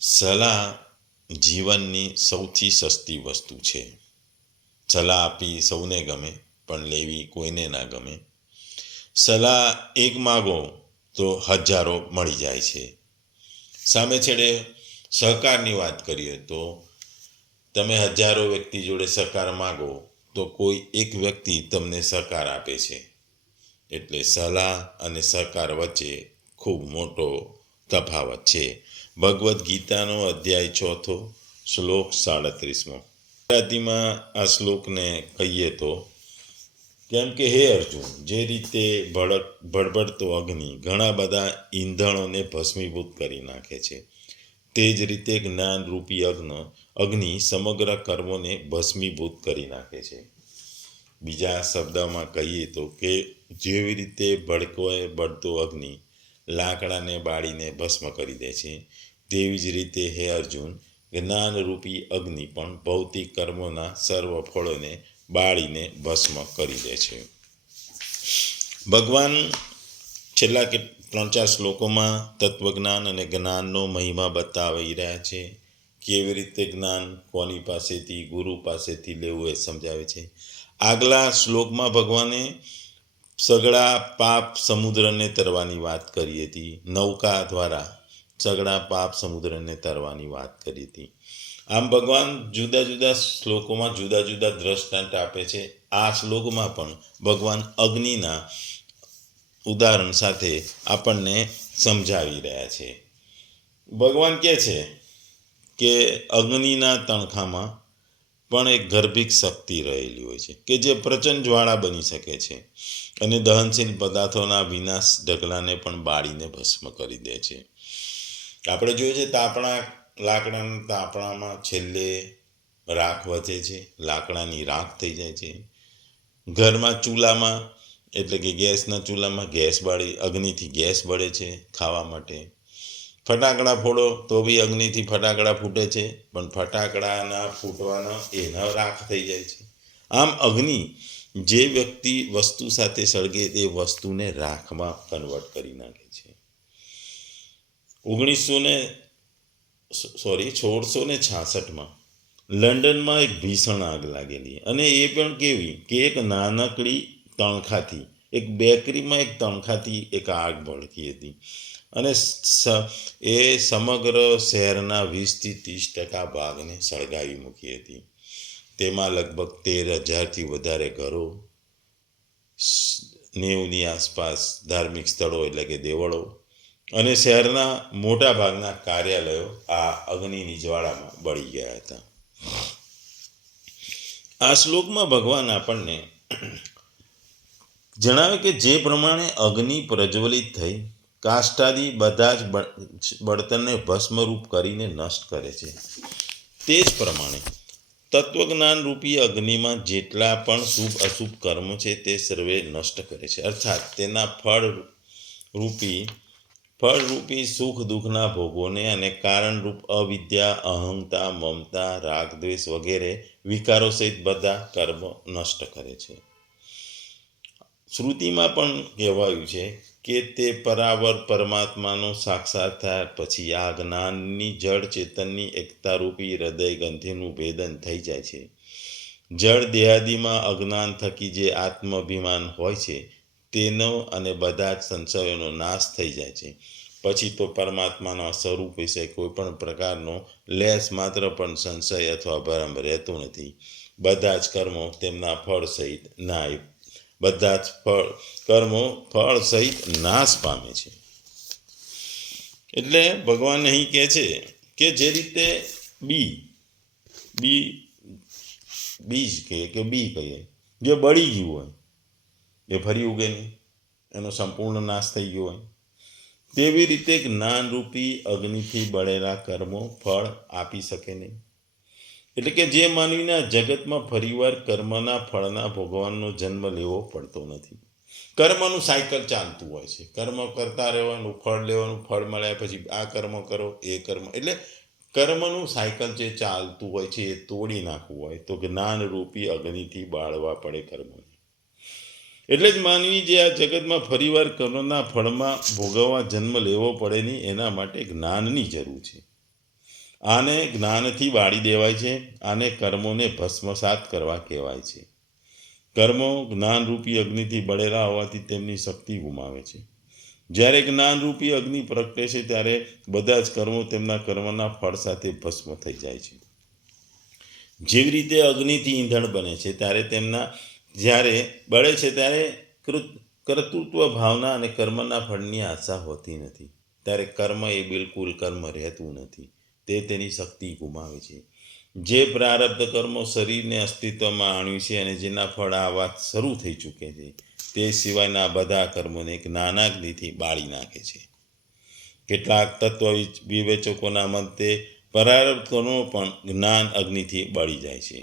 સલાહ જીવનની સૌથી સસ્તી વસ્તુ છે. સલાહ આપી સૌને ગમે, પણ લેવી કોઈને ના ગમે. સલાહ એક માગો તો હજારો મળી જાય છે. સામે છેડે સહકારની વાત કરીએ તો તમે હજારો વ્યક્તિ જોડે સહકાર માગો તો કોઈ એક વ્યક્તિ તમને સહકાર આપે છે. એટલે સલાહ અને સહકાર વચ્ચે ખૂબ મોટો તફાવત છે. ભગવદ્ ગીતાનો અધ્યાય 4, શ્લોક 37. ગુજરાતીમાં આ શ્લોકને કહીએ તો કેમ કે હે અર્જુન, જે રીતે ભડભડતો અગ્નિ ઘણા બધા ઈંધણોને ભસ્મીભૂત કરી નાખે છે, તે જ રીતે જ્ઞાનરૂપી અગ્નિ સમગ્ર કર્મોને ભસ્મીભૂત કરી નાખે છે. બીજા શબ્દમાં કહીએ તો કે જેવી રીતે બળતો અગ્નિ લાકડાને બાળીને ભસ્મ કરી દે છે, તેવી જ રીતે હે અર્જુન, જ્ઞાનરૂપી અગ્નિ પણ ભૌતિક કર્મોના સર્વ ફળોને બાળીને ભસ્મ કરી દે છે. ભગવાન છેલ્લા 3-4 શ્લોકોમાં તત્વજ્ઞાન અને જ્ઞાનનો મહિમા બતાવી રહ્યા છે. કેવી રીતે જ્ઞાન કોની પાસેથી, ગુરુ પાસેથી લેવું એ સમજાવે છે. આગલા શ્લોકમાં ભગવાને સઘળા પાપ સમુદ્રને તરવાની વાત કરી હતી. નૌકા દ્વારા સઘળા પાપ સમુદ્રને તરવાની વાત કરી હતી. આમ ભગવાન જુદા જુદા શ્લોકોમાં જુદા જુદા દ્રષ્ટાંત આપે છે. આ શ્લોકમાં પણ ભગવાન અગ્નિના ઉદાહરણ સાથે આપણને સમજાવી રહ્યા છે. ભગવાન કહે છે કે અગ્નિના તણખામાં પણ એક ગર્ભિક શક્તિ રહેલી હોય છે કે જે પ્રચંડ જ્વાળા બની શકે છે અને દહનશીલ પદાર્થોના વિનાશ ઢગલાને પણ બાળીને ભસ્મ કરી દે છે. આપણે જોઈએ છે લાકડાના તાપણામાં છેલ્લે રાખ વધે છે, લાકડાની રાખ થઈ જાય છે. ઘરમાં ચૂલામાં એટલે કે ગેસના ચૂલામાં અગ્નિથી ગેસ બળે છે ખાવા માટે. ફટાકડા ફોડો તો બી અગ્નિથી ફટાકડા ફૂટે છે, પણ ફટાકડાના ફૂટવાનો એના રાખ થઈ જાય છે. આમ અગ્નિ જે વસ્તુ સાથે સળગે તે વસ્તુને રાખમાં કન્વર્ટ કરી નાખે છે. 1666માં લંડનમાં એક ભીષણ આગ લાગેલી, અને એ પણ કેવી કે એક નાનકડી તણખાથી, એક બેકરીમાં એક તણખાથી એક આગ ભડકી હતી, અને એ સમગ્ર શહેરના 20-30% ભાગને સળગાવી મૂકી હતી. તેમાં લગભગ 13,000થી વધારે ઘરો, 90ની આસપાસ ધાર્મિક સ્થળો એટલે કે દેવળો, અને શહેરના મોટા ભાગના કાર્યાલયો આ અગ્નિની જ્વાળામાં બળી ગયા હતા. આ શ્લોકમાં ભગવાન આપણને જણાવે કે જે પ્રમાણે અગ્નિ પ્રજ્વલિત થઈ કાષ્ઠાદી બધા જ બળતણને ભસ્મરૂપ કરીને નષ્ટ કરે છે, તે જ પ્રમાણે તત્વજ્ઞાન રૂપી અગ્નિમાં જેટલા પણ શુભ અશુભ કર્મો છે તે સર્વે નષ્ટ કરે છે. અર્થાત તેના ફળરૂપી સુખ દુઃખના ભોગોને અને કારણરૂપ અવિદ્યા, અહંતા, મમતા, રાગ, દ્વેષ વગેરે વિકારો સહિત બધા કર્મો નષ્ટ કરે છે. શ્રુતિમાં પણ કહેવાયું છે કે તે પરાવર પરમાત્માનો સાક્ષાત થયા પછી આ જ્ઞાનની જળ ચેતનની એકતારૂપી હૃદય ગ્રંથિનું ભેદન થઈ જાય છે. જળ દેહાદિમાં અજ્ઞાન થકી જે આત્માભિમાન હોય છે તેનો અને બધા જ સંશયોનો નાશ થઈ જાય છે. પછી તો પરમાત્માના સ્વરૂપ વિશે કોઈ પણ પ્રકારનો લેશ માત્ર પણ સંશય અથવા ભ્રમ રહેતો નથી. બધા જ કર્મો તેમના ફળ સહિત નાશ પામે છે. એટલે ભગવાન અહીં કહે છે કે જે રીતે બીજ કહીએ જે બળી ગયું હોય એ ફરી ઉગે નહીં, એનો સંપૂર્ણ નાશ થઈ ગયો હોય, તેવી રીતે જ્ઞાનરૂપી અગ્નિથી બળેલા કર્મો ફળ આપી શકે નહીં. એટલે કે જે માનવીના જગતમાં ફરીવાર કર્મના ફળના ભોગવવાનો જન્મ લેવો પડતો નથી. કર્મનું સાયકલ ચાલતું હોય છે, કર્મ કરતા રહેવાનું, ફળ લેવાનું, ફળ મળ્યા પછી આ કર્મ કરો, એ કર્મ, એટલે કર્મનું સાયકલ જે ચાલતું હોય છે એ તોડી નાખવું હોય તો જ્ઞાનરૂપી અગ્નિથી બાળવા પડે કર્મોને. એટલે જ માનવી જે આ જગતમાં ફરીવાર કર્મના ફળમાં ભોગવવા જન્મ લેવો પડે નહીં, એના માટે જ્ઞાનની જરૂર છે. આને જ્ઞાનથી બાળી દેવાય છે. આને કર્મોને ભસ્મસાત કરવા કહેવાય છે. કર્મો જ્ઞાનરૂપી અગ્નિથી બળેલા હોવાથી તેમની શક્તિ ગુમાવે છે. જ્યારે જ્ઞાનરૂપી અગ્નિ પ્રગટે છે ત્યારે બધા જ કર્મો તેમના કર્મના ફળ સાથે ભસ્મ થઈ જાય છે. જેવી રીતે અગ્નિથી ઈંધણ બને છે ત્યારે જ્યારે બળે છે ત્યારે કર્તૃત્વ ભાવના અને કર્મના ફળની આશા હોતી નથી. ત્યારે કર્મ એ બિલકુલ કર્મ રહેતું નથી. તે તેની શક્તિ ગુમાવે છે. જે પ્રારબ્ધ કર્મો શરીરને અસ્તિત્વમાં આણ્યું છે અને જેના ફળ આ વાત શરૂ થઈ ચૂકે છે તે સિવાયના બધા કર્મોને જ્ઞાનાગ્નિથી બાળી નાખે છે. કેટલાક તત્વ વિવેચકોના મતે પ્રારબ્ધ કર્મો પણ જ્ઞાન અગ્નિથી બળી જાય છે.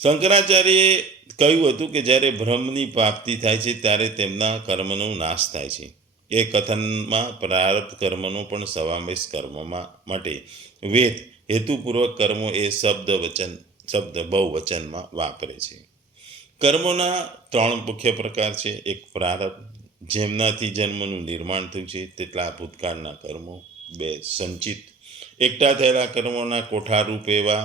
શંકરાચાર્યએ કહ્યું હતું કે જ્યારે બ્રહ્મની પ્રાપ્તિ થાય છે ત્યારે તેમના કર્મનો નાશ થાય છે. એ કથનમાં પ્રારબ્ધ કર્મનો પણ સમાવેશ કરવા માટે વેદ હેતુપૂર્વક કર્મો એ શબ્દ બહુવચનમાં વાપરે છે. કર્મોના 3 મુખ્ય પ્રકાર છે. એક પ્રારબ્ધ, જેમનાથી જન્મનું નિર્માણ થયું છે તેટલા ભૂતકાળના કર્મો. 2 સંચિત, એકઠા થયેલા કર્મોના કોઠારૂપ એવા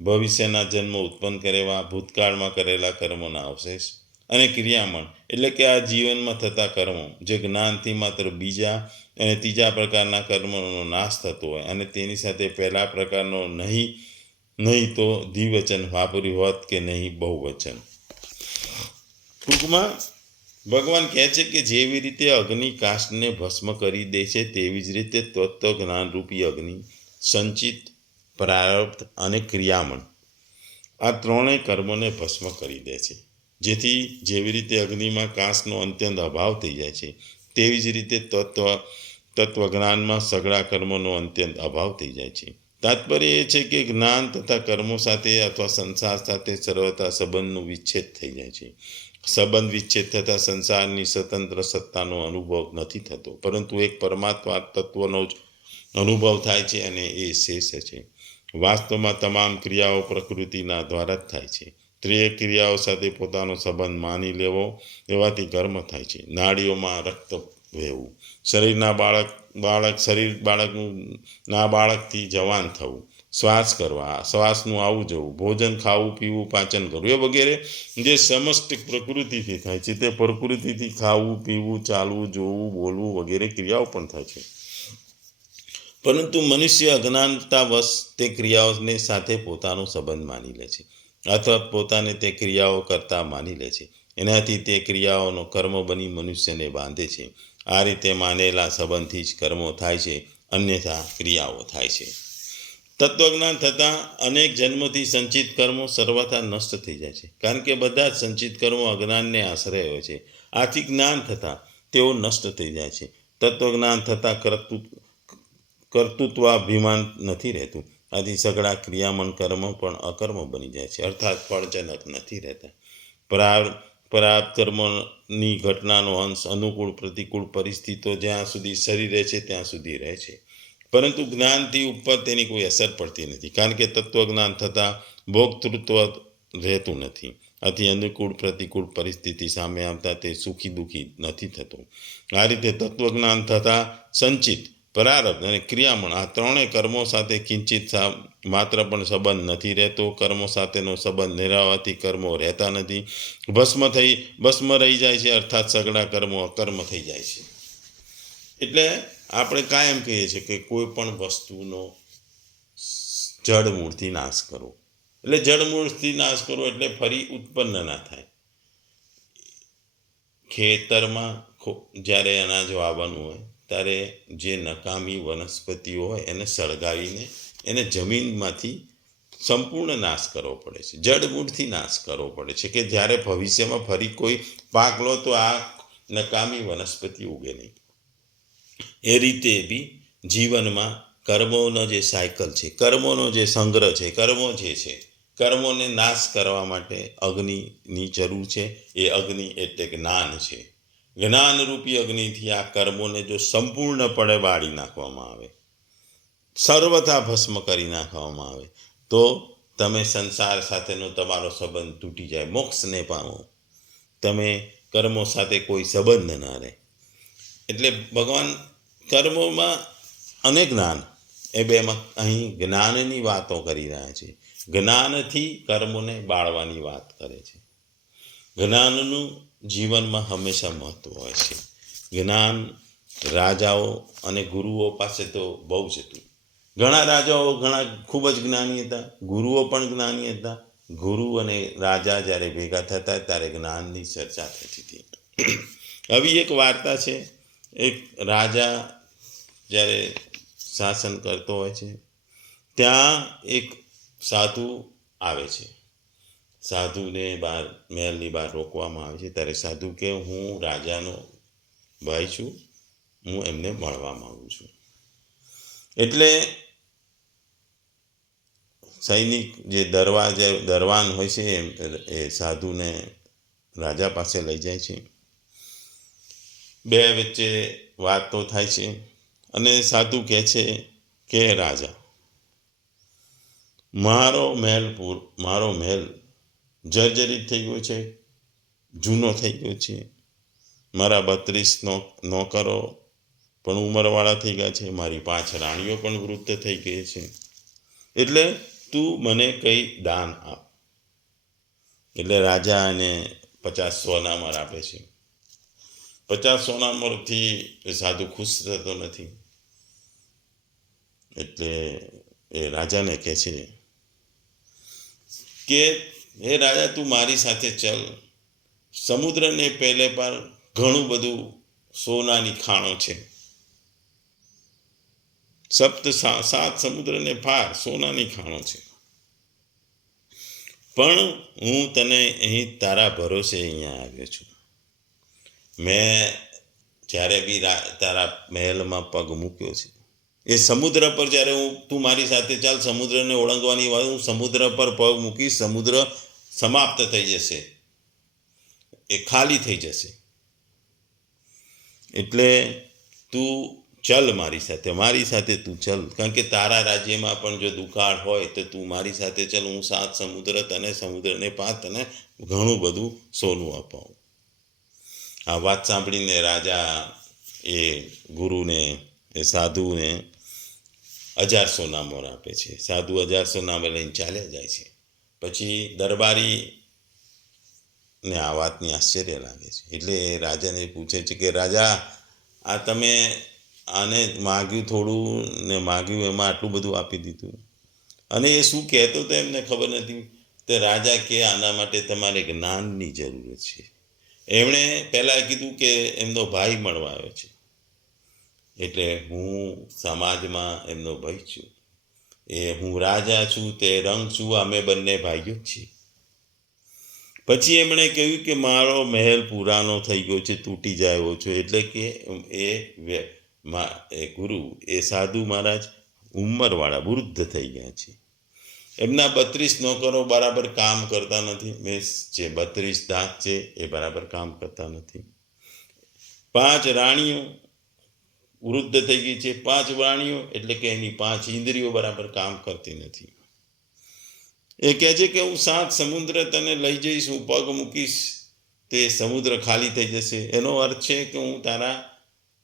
ભવિષ્યના જન્મ ઉત્પન્ન કરેવા ભૂતકાળમાં કરેલા કર્મોના અવશેષ. અને ક્રિયામણ એટલે કે આ જીવનમાં થતા કર્મો જે જ્ઞાનથી માત્ર બીજા અને ત્રીજા પ્રકારના કર્મોનો નાશ થતો હોય અને તેની સાથે પહેલા પ્રકારનો નહીં તો દ્વિવચન વાપર્યું હોત કે નહીં બહુવચન. ટૂંકમાં ભગવાન કહે છે કે જેવી રીતે અગ્નિ કાષ્ઠને ભસ્મ કરી દે છે તેવી જ રીતે તત્વ જ્ઞાનરૂપી અગ્નિ સંચિત, પ્રારબ્ધ અને ક્રિયામણ આ 3 કર્મોને ભસ્મ કરી દે છે. જેવી રીતે અગ્નિમાં કાંસનો અત્યંત અભાવ થઈ જાય છે તેવી જ રીતે તત્વજ્ઞાનમાં સઘળા કર્મોનો અત્યંત અભાવ થઈ જાય છે. તાત્પર્ય એ છે કે જ્ઞાન તથા કર્મો સાથે અથવા સંસાર સાથે સર્વથા સંબંધનો વિચ્છેદ થઈ જાય છે. સંબંધ વિચ્છેદ થતાં સંસારની સ્વતંત્ર સત્તાનો અનુભવ નથી થતો, પરંતુ એક પરમાત્મા તત્વનો જ અનુભવ થાય છે અને એ શેષ છે. વાસ્તવમાં તમામ ક્રિયાઓ પ્રકૃતિના દ્વારા જ થાય છે. તે ક્રિયાઓ સાથે પોતાનો સંબંધ માની લેવો એવાથી કર્મ થાય છે. નાડીઓમાં રક્ત વહેવું, બાળકનું નાબાળકથી જવાન થવું, શ્વાસ કરવા, શ્વાસનું આવું જવું, ભોજન ખાવું પીવું, પાચન કરવું એ વગેરે જે સમષ્ટિ પ્રકૃતિથી થાય છે તે પ્રકૃતિથી ખાવું પીવું, ચાલવું, જોવું, બોલવું વગેરે ક્રિયાઓ પણ થાય છે. પરંતુ મનુષ્ય અજ્ઞાનતાવશ તે ક્રિયાઓને સાથે પોતાનો સંબંધ માની લે છે અથવા પોતાને તે ક્રિયાઓ કરતા માની લે છે. એનાથી તે ક્રિયાઓનો કર્મ બની મનુષ્યને બાંધે છે. આ રીતે માનેલા સંબંધથી જ કર્મો થાય છે, અન્યથા ક્રિયાઓ થાય છે. તત્વજ્ઞાન થતાં અનેક જન્મથી સંચિત કર્મો સર્વથા નષ્ટ થઈ જાય છે, કારણ કે બધા જ સંચિત કર્મો અજ્ઞાનને આશ્રય હોય છે. આથી જ્ઞાન થતાં તેઓ નષ્ટ થઈ જાય છે. તત્વજ્ઞાન થતાં કર્તૃત્વાભિમાન નથી રહેતું. આથી સઘળા ક્રિયામણ કર્મ પણ અકર્મ બની જાય છે, અર્થાત ફળજનક નથી રહેતા. પ્રારબ્ધ કર્મની ઘટનાનો અંશ અનુકૂળ પ્રતિકૂળ પરિસ્થિતિઓ જ્યાં સુધી શરીર રહે છે ત્યાં સુધી રહે છે, પરંતુ જ્ઞાનથી ઉપર તેની કોઈ અસર પડતી નથી, કારણ કે તત્વજ્ઞાન થતાં ભોગતૃત્વ રહેતું નથી. આથી અનુકૂળ પ્રતિકૂળ પરિસ્થિતિ સામે આવતા તે સુખી દુઃખી નથી થતું. આ રીતે તત્વજ્ઞાન થતાં સંચિત, પ્રારબ્ધ અને ક્રિયામણ આ 3 કર્મો સાથે કિંચિત માત્ર પણ સંબંધ નથી રહેતો. કર્મો સાથેનો સંબંધ નિરાવવાથી કર્મો રહેતા નથી, ભસ્મ રહી જાય છે, અર્થાત સઘળા કર્મો અકર્મ થઈ જાય છે. એટલે આપણે કાયમ કહીએ છીએ કે કોઈ પણ વસ્તુનો જડમૂળથી નાશ કરવો. એટલે જડમૂળથી નાશ કરવો એટલે ફરી ઉત્પન્ન ના થાય. ખેતરમાં જ્યારે અનાજ વાવવાનું હોય ત્યારે જે નકામી વનસ્પતિઓ હોય એને સળગાવીને એને જમીનમાંથી સંપૂર્ણ નાશ કરવો પડે છે, જડમૂળથી નાશ કરવો પડે છે, કે જ્યારે ભવિષ્યમાં ફરી કોઈ પાક લો તો આ નકામી વનસ્પતિ ઉગે નહીં. એ રીતે બી જીવનમાં કર્મોનો જે સાયકલ છે, કર્મોનો જે સંગ્રહ છે, કર્મોને નાશ કરવા માટે અગ્નિની જરૂર છે. એ અગ્નિ એટલે જ્ઞાન છે. જ્ઞાનરૂપી અગ્નિથી આ કર્મોને જો સંપૂર્ણપણે બાળી નાખવામાં આવે, સર્વથા ભસ્મ કરી નાખવામાં આવે તો તમે સંસાર સાથેનો તમારો સંબંધ તૂટી જાય, મોક્ષને પામો. તમે કર્મો સાથે કોઈ સંબંધ ના રહે. એટલે ભગવાન કર્મોમાં અને જ્ઞાન એ બેમાં અહીં જ્ઞાનની વાતો કરી રહ્યા છે. જ્ઞાનથી કર્મોને બાળવાની વાત કરે છે. જ્ઞાનનું જીવનમાં હંમેશા મહત્ત્વ હોય છે. જ્ઞાન રાજાઓ અને ગુરુઓ પાસે તો બહુ જ હતું. ઘણા રાજાઓ ખૂબ જ જ્ઞાની હતા, ગુરુઓ પણ જ્ઞાની હતા. ગુરુ અને રાજા જ્યારે ભેગા થતા ત્યારે જ્ઞાનની ચર્ચા થતી હતી. આવી એક વાર્તા છે. એક રાજા જ્યારે શાસન કરતો હોય છે ત્યાં એક સાધુ આવે છે. સાધુને મહેલની બહાર રોકવામાં આવે છે. ત્યારે સાધુ કે હું રાજાનો ભાઈ છું, હું એમને મળવા માગું છું. એટલે સૈનિક જે દરવાન હોય છે એ સાધુને રાજા પાસે લઈ જાય છે. બે વચ્ચે વાતો થાય છે અને સાધુ કહે છે કે રાજા, મારો મહેલ જર્જરિત થઈ ગયો છે, જૂનો થઈ ગયો છે. મારા 32 નોકરો પણ ઉંમરવાળા થઈ ગયા છે. મારી 5 રાણીઓ પણ વૃદ્ધ થઈ ગઈ છે. એટલે તું મને કંઈ દાન આપ. એટલે રાજા એને 50 સોનામર આપે છે. 50 સોનામરથી સાધુ ખુશ થતો નથી. એટલે એ રાજાને કહે છે કે હે રાજા, તું મારી સાથે ચલ. સમુદ્રને પહેલે પર ઘણું બધું સોનાની ખાણો છે. 7 સમુદ્રને પાર સોનાની ખાણો છે. પણ હું તને અહીં તારા ભરોસે અહીંયા આવ્યો છું. મેં જ્યારે બી તારા મહેલમાં પગ મૂક્યો છે, એ સમુદ્ર પર જ્યારે તું મારી સાથે ચાલ, સમુદ્રને ઓળંગવાની વાત, હું સમુદ્ર પર પગ મૂકીશ, સમુદ્ર સમાપ્ત થઈ જશે, એ ખાલી થઈ જશે. એટલે તું ચલ મારી સાથે તું ચલ. કારણ કે તારા રાજ્યમાં પણ જો દુકાળ હોય તો તું મારી સાથે ચલ. હું 7 સમુદ્ર તને, સમુદ્રને પાર તને ઘણું બધું સોનું અપાવું. આ વાત સાંભળીને રાજા એ ગુરુને, એ સાધુને 1000 સોનામોર આપે છે. સાધુ 1000 સોનામોર લઈને ચાલ્યા જાય છે. પછી દરબારીને આ વાતની આશ્ચર્ય લાગે છે. એટલે એ રાજાને પૂછે છે કે રાજા, આ તમે આને માગ્યું થોડું ને માગ્યું એમાં આટલું બધું આપી દીધું, અને એ શું કહેતો તો એમને ખબર નથી. તે રાજા કે આના માટે તમારે જ્ઞાનની જરૂર છે. એમણે પહેલાં કીધું કે એમનો ભાઈ મળવા આવ્યો છે, એટલે હું સમાજમાં એમનો ભાઈ છું. હું રાજા છું, તે રંગ છું, અમે બંને ભાઈઓ જ છીએ. પછી એમણે કહ્યું કે મારો મહેલ પુરાનો થઈ ગયો છે, તૂટી જાય એવો છે. એટલે કે એ ગુરુ, એ સાધુ મહારાજ ઉંમરવાળા વૃદ્ધ થઈ ગયા છે. એમના 32 નોકરો બરાબર કામ કરતા નથી. જે 32 દાંત છે એ બરાબર કામ કરતા નથી. 5 રાણીઓ વૃદ્ધ થઈ ગઈ છે. 5 રાણીઓ એટલે કે એની 5 ઇન્દ્રિયો બરાબર કામ કરતી નથી. એ કહે છે કે હું 7 સમુદ્ર તને લઈ જઈશ, હું પગ મૂકીશ તે સમુદ્ર ખાલી થઈ જશે. એનો અર્થ છે કે હું તારા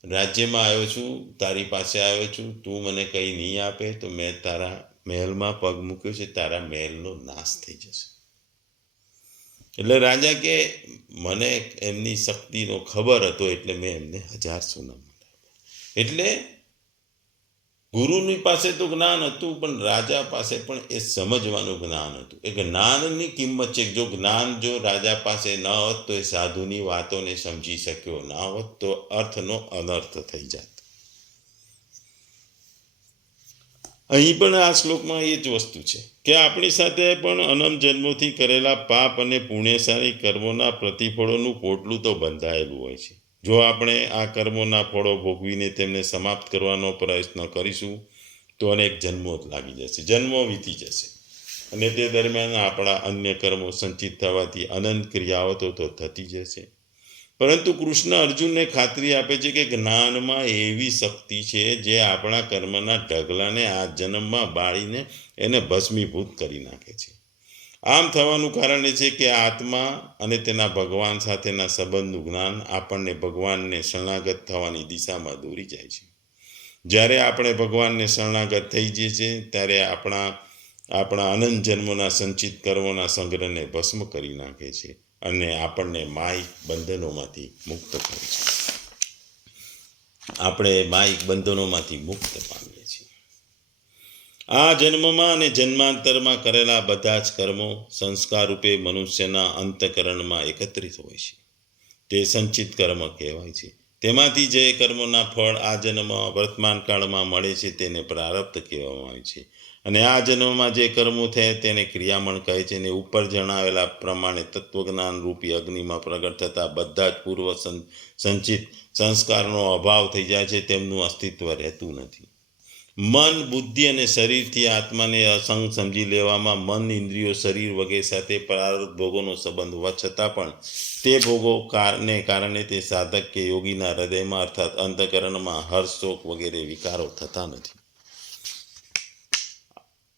રાજ્યમાં આવ્યો છું, તારી પાસે આવ્યો છું, તું મને કંઈ નહીં આપે તો મેં તારા મહેલમાં પગ મૂક્યો છે, તારા મહેલનો નાશ થઈ જશે. એટલે રાજા કે મને એમની શક્તિનો ખબર હતો, એટલે મેં એમને 1000 સોનામોર આપ્યા. એટલે ગુરુની પાસે તો જ્ઞાન હતું, પણ રાજા પાસે પણ એ સમજવાનું જ્ઞાન હતું. એ જ્ઞાનની કિંમત છે. જો રાજા પાસે ન હોત તો એ સાધુની વાતોને સમજી શક્યો ના હોત તો અર્થનો અનર્થ થઈ જાત. અહીં પણ આ શ્લોકમાં એ જ વસ્તુ છે કે આપણી સાથે પણ અનંત જન્મોથી કરેલા પાપ અને પુણ્યશાળી કર્મોના પ્રતિફળોનું પોટલું તો બંધાયેલું હોય છે. જો આપણે આ કર્મોના ફળો ભોગવીને તેમને સમાપ્ત કરવાનો પ્રયત્ન કરીશું તો અનેક જન્મો લાગી જશે, જન્મો વીતી જશે, અને તે દરમિયાન આપણા અન્ય કર્મો સંચિત થવાથી અનંત ક્રિયાઓ તો થતી જશે. પરંતુ કૃષ્ણ અર્જુનને ખાતરી આપે છે કે જ્ઞાનમાં એવી શક્તિ છે જે આપણા કર્મના ઢગલાને આ જન્મમાં બાળીને એને ભસ્મીભૂત કરી નાખે છે. આમ થવાનું કારણ એ છે કે આત્મા અને તેના ભગવાન સાથેના સંબંધનું જ્ઞાન આપણને ભગવાનને શરણાગત થવાની દિશામાં દોરી જાય છે. જ્યારે આપણે ભગવાનને શરણાગત થઈ જઈએ છીએ ત્યારે આપણા અનંત જન્મોના સંચિત કર્મોના સંગ્રહને ભસ્મ કરી નાખે છે અને આપણને માયિક બંધનોમાંથી મુક્ત કરે છે. આપણે માયિક બંધનોમાંથી મુક્ત પામીએ છીએ. આ જન્મમાં અને જન્માંતરમાં કરેલા બધા જ કર્મો સંસ્કાર રૂપે મનુષ્યના અંતઃકરણમાં એકત્રિત હોય છે. તે સંચિત કર્મ કહેવાય છે. તેમાંથી જે કર્મોના ફળ આ જન્મમાં વર્તમાન કાળમાં મળે છે તેને પ્રારબ્ધ કહેવામાં આવે છે. અને આ જન્મમાં જે કર્મો થયા તેને ક્રિયામણ કહે છે. અને ઉપર જણાવેલા પ્રમાણે તત્વજ્ઞાન રૂપી અગ્નિમાં પ્રગટ થતા બધા જ પૂર્વ સંચિત સંસ્કારનો અભાવ થઈ જાય છે. તેમનું અસ્તિત્વ રહેતું નથી. મન, બુદ્ધિ અને શરીરથી આત્માને અસંગ સમજી લેવામાં મન, ઇન્દ્રિયો, શરીર વગેરે સાથે પ્રારબ્ધ ભોગોનો સંબંધ હોવા છતાં પણ તે ભોગોને કારણે તે સાધક કે યોગીના હૃદયમાં અર્થાત અંતઃકરણમાં હર્ષ, શોક વગેરે વિકારો થતા નથી.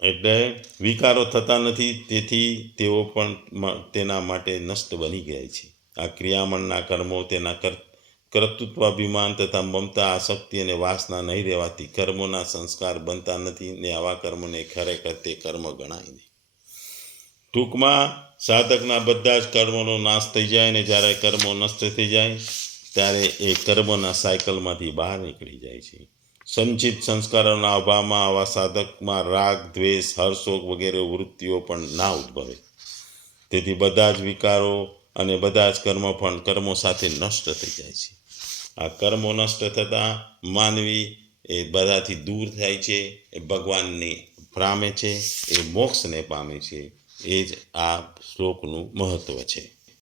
એટલે વિકારો થતા નથી, તેથી તેઓ પણ તેના માટે નષ્ટ બની ગયા છે. આ ક્રિયામણના કર્મો તેના કર્તૃત્વાભિમાન તથા મમતા, આસક્તિ અને વાસના નહીં રહેવાથી કર્મોના સંસ્કાર બનતા નથી ને આવા કર્મોને ખરેખર તે કર્મ ગણાય નહીં. ટૂંકમાં સાધકના બધા જ કર્મોનો નાશ થઈ જાય અને જ્યારે કર્મો નષ્ટ થઈ જાય ત્યારે એ કર્મોના સાયકલમાંથી બહાર નીકળી જાય છે. સંચિત સંસ્કારોના અભાવમાં આવા સાધકમાં રાગ, દ્વેષ, હર્ષોક વગેરે વૃત્તિઓ પણ ના ઉદ્ભવે. તેથી બધા જ વિકારો અને બધા જ કર્મો સાથે નષ્ટ થઈ જાય છે. આ કર્મો નષ્ટ થતાં માનવી એ બધાથી દૂર થાય છે, એ ભગવાનને પામે છે, એ મોક્ષને પામે છે. એ જ આ શ્લોકનું મહત્વ છે.